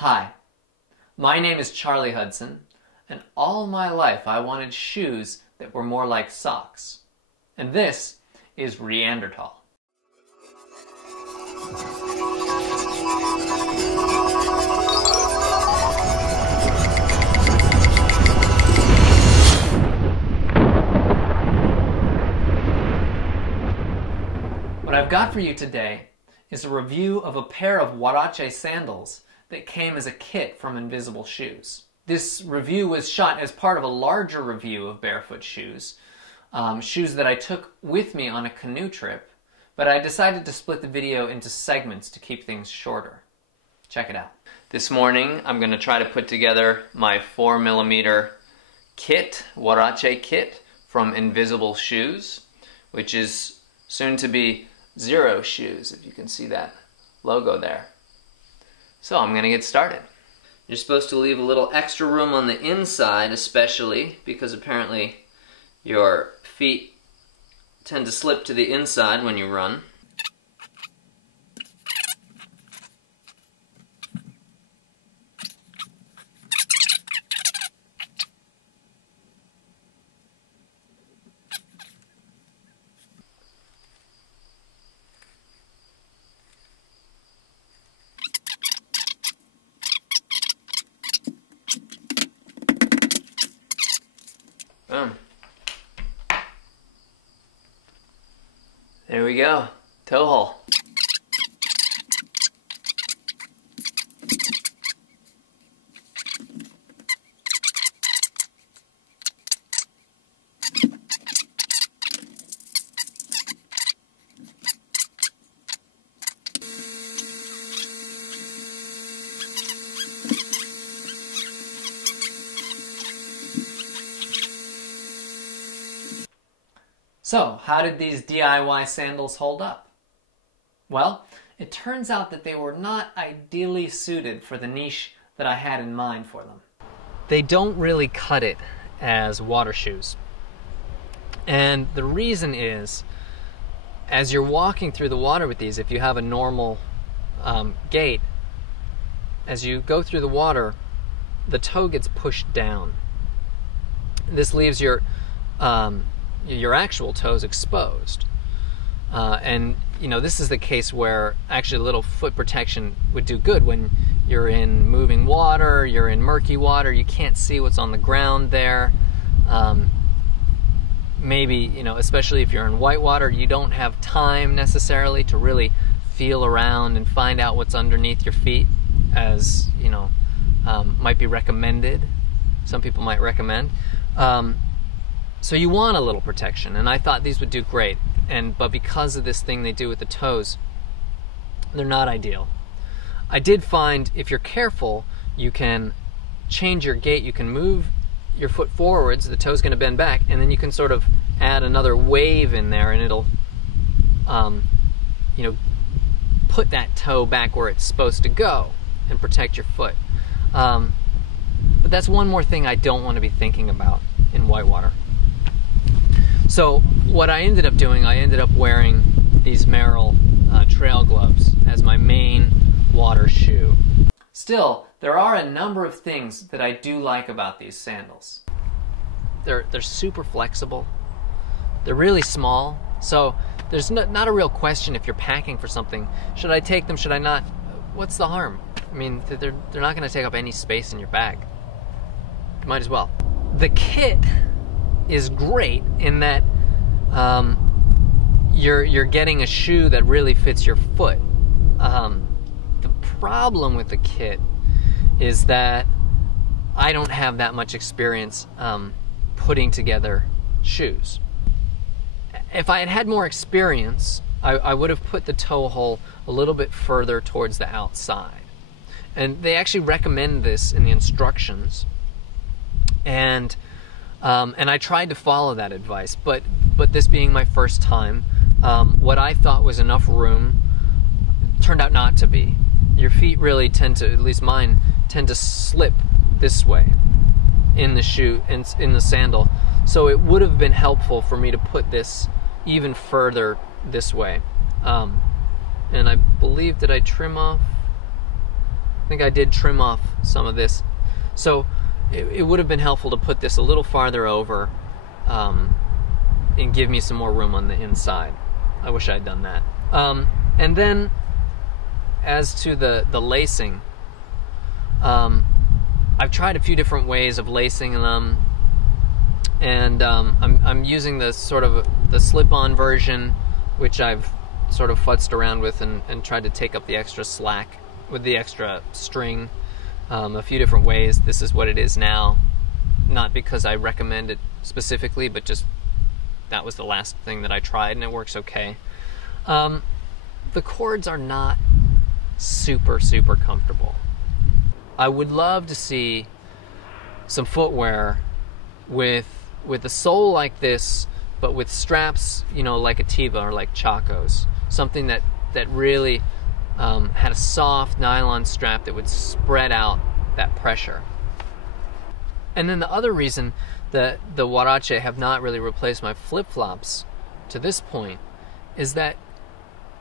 Hi, my name is Charlie Hudson, and all my life I wanted shoes that were more like socks. And this is Reanderthal. What I've got for you today is a review of a pair of Xero sandals that came as a kit from Invisible Shoes. This review was shot as part of a larger review of Barefoot shoes, shoes that I took with me on a canoe trip, but I decided to split the video into segments to keep things shorter. Check it out. This morning I'm going to try to put together my 4mm kit, Xero kit from Invisible Shoes, which is soon to be Xero Shoes, if you can see that logo there. So I'm going to get started. You're supposed to leave a little extra room on the inside, especially because apparently your feet tend to slip to the inside when you run. Boom. There we go. Toe hole. So, how did these DIY sandals hold up? Well, it turns out that they were not ideally suited for the niche that I had in mind for them. They don't really cut it as water shoes. And the reason is, as you're walking through the water with these, if you have a normal gait, as you go through the water, the toe gets pushed down. This leaves your actual toes exposed. And you know, this is the case where actually a little foot protection would do good when you're in moving water, you're in murky water, you can't see what's on the ground there. Maybe, you know, especially if you're in white water, you don't have time necessarily to really feel around and find out what's underneath your feet, as, you know, might be recommended. Some people might recommend. So you want a little protection, and I thought these would do great. But because of this thing they do with the toes, they're not ideal. I did find if you're careful, you can change your gait. You can move your foot forwards, the toe's going to bend back, and then you can sort of add another wave in there, and it'll, you know, put that toe back where it's supposed to go and protect your foot. But that's one more thing I don't want to be thinking about in whitewater. So what I ended up doing, I ended up wearing these Merrell trail gloves as my main water shoe. Still, there are a number of things that I do like about these sandals. They're super flexible. They're really small, so there's not a real question if you're packing for something. Should I take them? Should I not? What's the harm? I mean, they're not going to take up any space in your bag. Might as well. The kit is great in that you're getting a shoe that really fits your foot. The problem with the kit is that I don't have that much experience putting together shoes. If I had had more experience, I would have put the toe hole a little bit further towards the outside. And they actually recommend this in the instructions. And I tried to follow that advice, but this being my first time, what I thought was enough room turned out not to be. Your feet really tend to, at least mine, tend to slip this way in the shoe, in the sandal. So it would have been helpful for me to put this even further this way. And I believe, did I trim off? I think I did trim off some of this. So it would have been helpful to put this a little farther over and give me some more room on the inside. I wish I had done that. And then as to the lacing, I've tried a few different ways of lacing them, and I'm using the sort of the slip-on version, which I've sort of futzed around with and tried to take up the extra slack with the extra string a few different ways. This is what it is now, not because I recommend it specifically, but just that was the last thing that I tried and it works okay. The cords are not super comfortable. I would love to see some footwear with a sole like this, but with straps, you know, like a Tiva or like Chacos. Something that really had a soft nylon strap that would spread out that pressure. And then the other reason that the Huarache have not really replaced my flip-flops to this point is that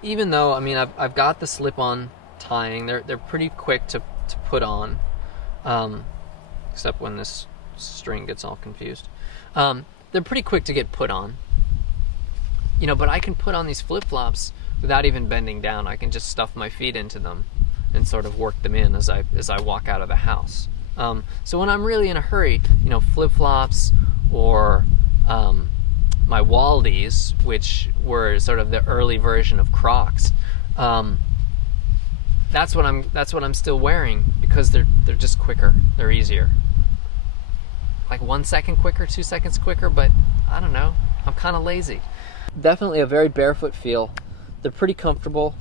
even though, I mean, I've got the slip-on tying, they're pretty quick to put on, except when this string gets all confused. They're pretty quick to get put on, you know, but I can put on these flip-flops without even bending down. I can just stuff my feet into them and sort of work them in as I walk out of the house. So when I'm really in a hurry, you know, flip-flops or my Waldies, which were sort of the early version of Crocs, that's what I'm still wearing because they're just quicker, they're easier. Like 1 second quicker, 2 seconds quicker, but I don't know, I'm kind of lazy. Definitely a very barefoot feel. They're pretty comfortable.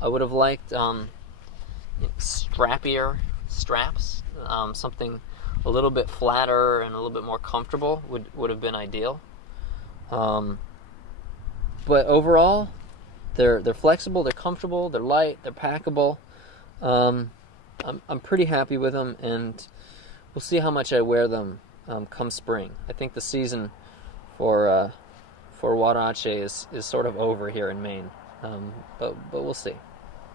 I would have liked strappier straps. Something a little bit flatter and a little bit more comfortable would have been ideal. But overall, they're flexible, they're comfortable, they're light, they're packable. I'm pretty happy with them, and we'll see how much I wear them come spring. I think the season for Huarache is sort of over here in Maine, but we'll see.